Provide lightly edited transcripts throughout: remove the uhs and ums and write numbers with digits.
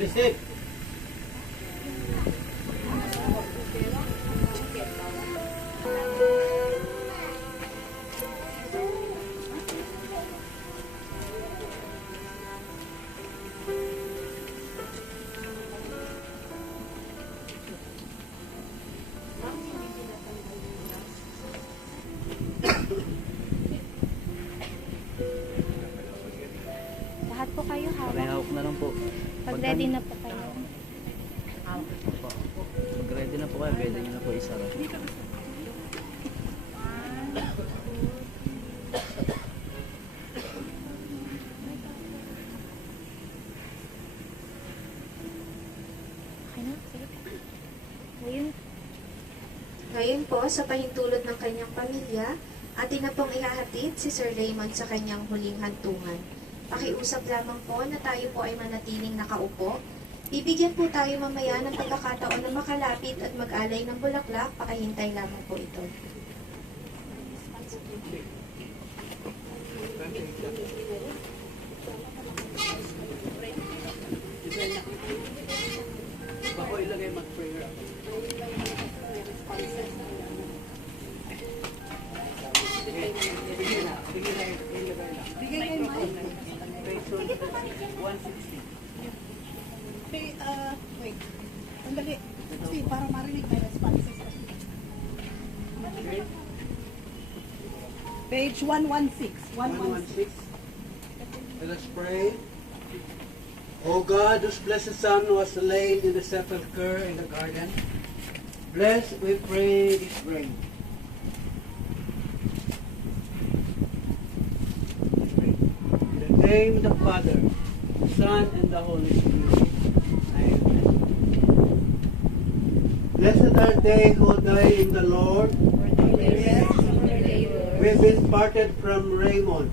Lisip. Lahat po kayo hawak. Pakihawak na lang po. Pag ready na po kayo. Pag ready na po kayo, pwede nyo na po isara. Okay na? Sige po. Ngayon, Ngayon po, sa pahintulot ng kanyang pamilya, atin na pong ihahatid si Sir Raymond sa kanyang huling hantungan. Pakiusap lamang po na tayo po ay manatiling nakaupo. Bibigyan po tayo mamaya ng pagkakataon na makalapit at mag-alay ng bulaklak. Pakihintay lamang po ito. Bako ilagay mag-prayer ako. Bigyan na. Ilagay na. Bigay kayo, Mike. Page 160. Wait. Sandali. Kasi para marinig may responses. Page 116. 116. 116. Let us pray. O God, whose blessed Son was laid in the sepulchre in the garden, bless, we pray, this grain. In the name of the Father, the Son, and the Holy Spirit. Amen. Blessed are they who die in the Lord. We've been parted from Raymond.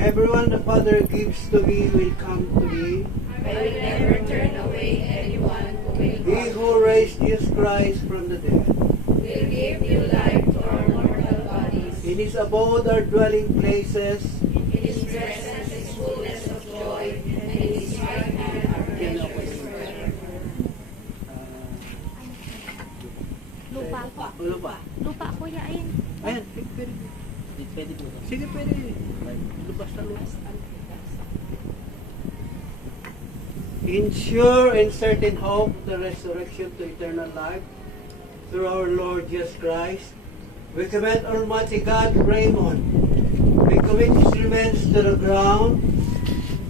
Everyone the Father gives to me will come to me. I will never turn away anyone who will He who raised Jesus Christ from the dead. will give new life to our mortal bodies. In his abode are dwelling places. In his presence is fullness of joy, and in his right hand are pleasures forever. lupa. Ulo pa. Lupa, kuya, ayun. Ayan, pwede. Pwede po. Sige, pwede. Lubas na lubas. In sure and certain hope of the resurrection to eternal life through our Lord Jesus Christ, we commend Almighty God Raymond. We commit his remains to the ground,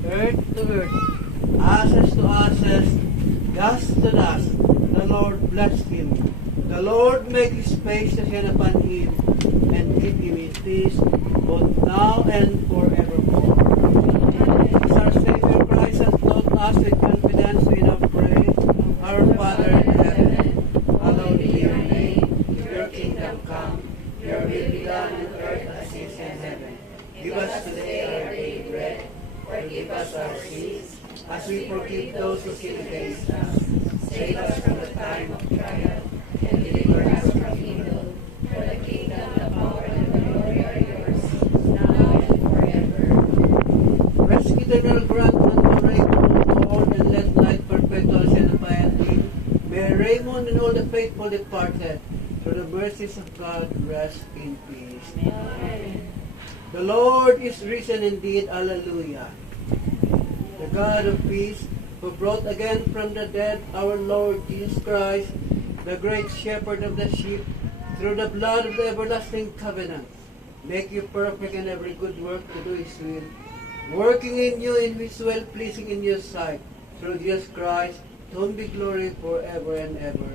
earth to earth, ashes to ashes, dust to dust. The Lord bless him. The Lord make his face to shine upon him and give him his peace both now and forevermore. As our Savior Christ has taught us with confidence, we now pray, Our Father in heaven, hallowed be your name. Your kingdom come. Your will be done on earth as it is in heaven. Give us today our daily bread. Forgive us our sins, as we forgive those who sin against us. Save us from the time of trial, and deliver us from evil. For the kingdom, the power, and the glory are yours, now and forever. Rest eternal grant unto Raymond, Lord, and let light perpetual shine upon him. May Raymond and all the faithful departed, through the mercies of God, rest in peace. Amen. The Lord is risen indeed, Alleluia. The God of peace, who brought again from the dead our Lord Jesus Christ, the great shepherd of the sheep, through the blood of the everlasting covenant, make you perfect in every good work to do his will, working in you in which well-pleasing in your sight, through Jesus Christ, to whom be glory forever and ever.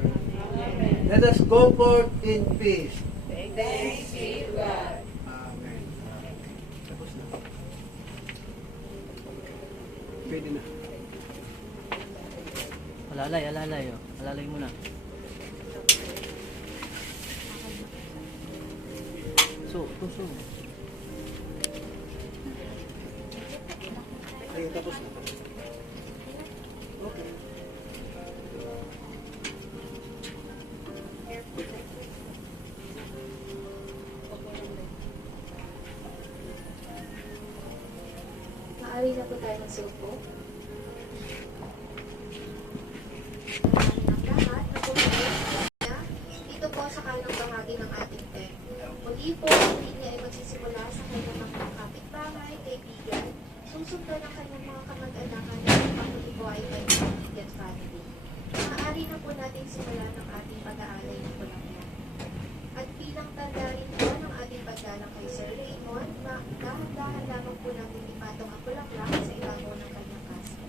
Amen. Let us go forth in peace. Thanks be to God. Amen. Tapos na. Pwede na. Alalay. Oh. Alalay muna. Puso. Ayun, tapos na. Okay. na po tayo magsiupo. Maraming ang lahat na pumunta niya dito po sa kanang bahagi ng ating tent. Muli po, ang linya ay magsisimula sa kanyang mga kapitbahay, kaibigan, susundan ng kanyang mga kamag-anakan at pagmuli po ay may immediate family. Maaari na po natin simulan ng ating pag-aalay ng bulaklak. At bilang tanda rin po ng ating pagdalang kay Sir Raymond, dahan-dahan lamang po natin ipatong ang bulaklak sa ibabaw ng kanyang casket.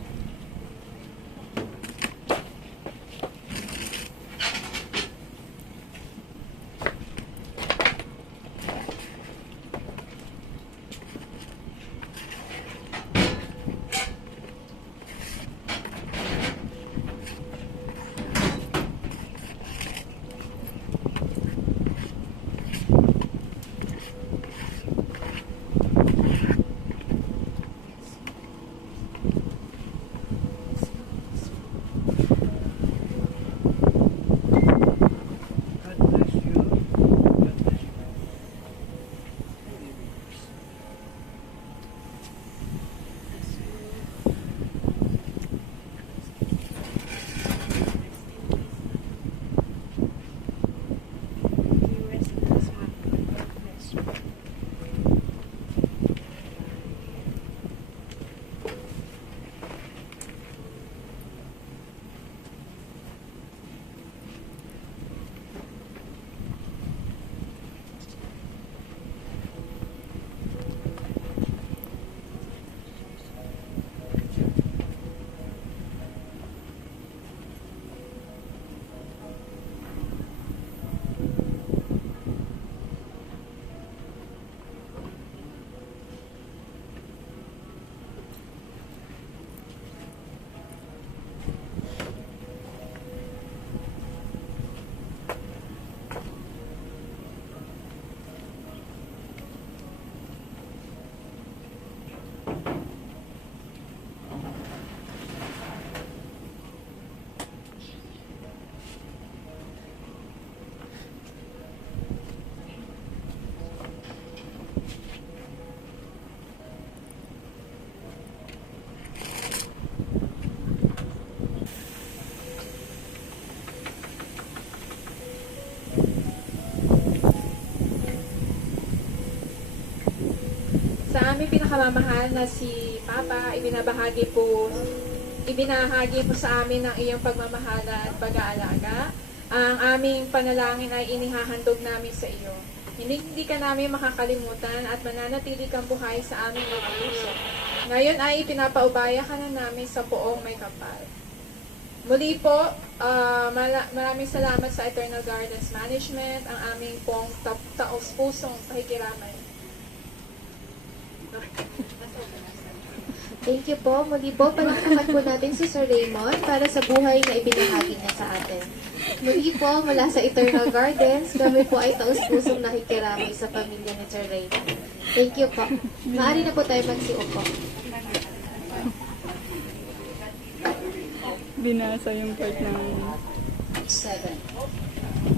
God bless you. God bless you. Sa aming pinakamamahal na si Papa, ibinahagi po sa amin ang iyong pagmamahal at pag-aalaga. Ang aming panalangin ay inihahandog namin sa iyo. Hindi ka namin makakalimutan at mananatili kang buhay sa aming mga puso. Ngayon ay ipinapaubaya ka na namin sa poong may kapal. Muli po, maraming salamat sa Eternal Gardens Management, ang aming pong taos-pusong pakikiramay. Thank you po. Muli po, palakpakan po natin si Sir Raymond para sa buhay na ibinahagi niya sa atin. Muli po, mula sa Eternal Gardens, kami po ay taus-pusong nakikiramay sa pamilya ni Sir Raymond. Thank you po. Maaari na po tayo magsiupo. Binasa yung part ng 7.